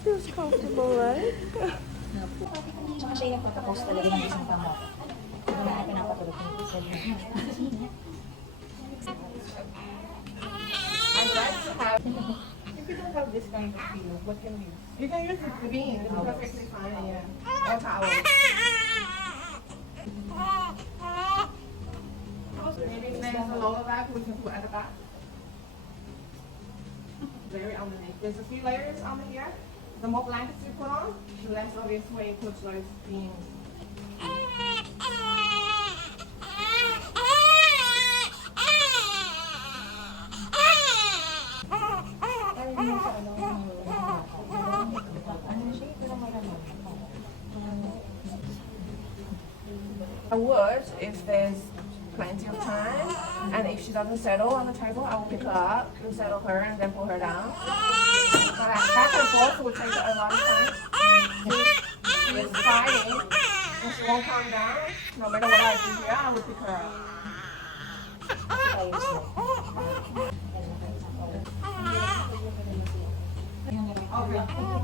Feels comfortable, right? Tsaka siya yung pagka-post talaga ng isang pamot. Hindi na pinapatulog ng I'd like to have, if you don't have this kind of pillow, what can you use? You can use the bean, it's perfectly fine, yeah. Or towel. Maybe there's a lower back we can put at the back. Very underneath. There's a few layers under here. The more blankets you put on, the less obvious way you put those beans. I would if there's plenty of time, and if she doesn't settle on the table, I will pick her up and settle her and then pull her down. But back and forth would take a lot of time. She's fighting and she won't calm down. No matter what I do here, I will pick her up. Okay.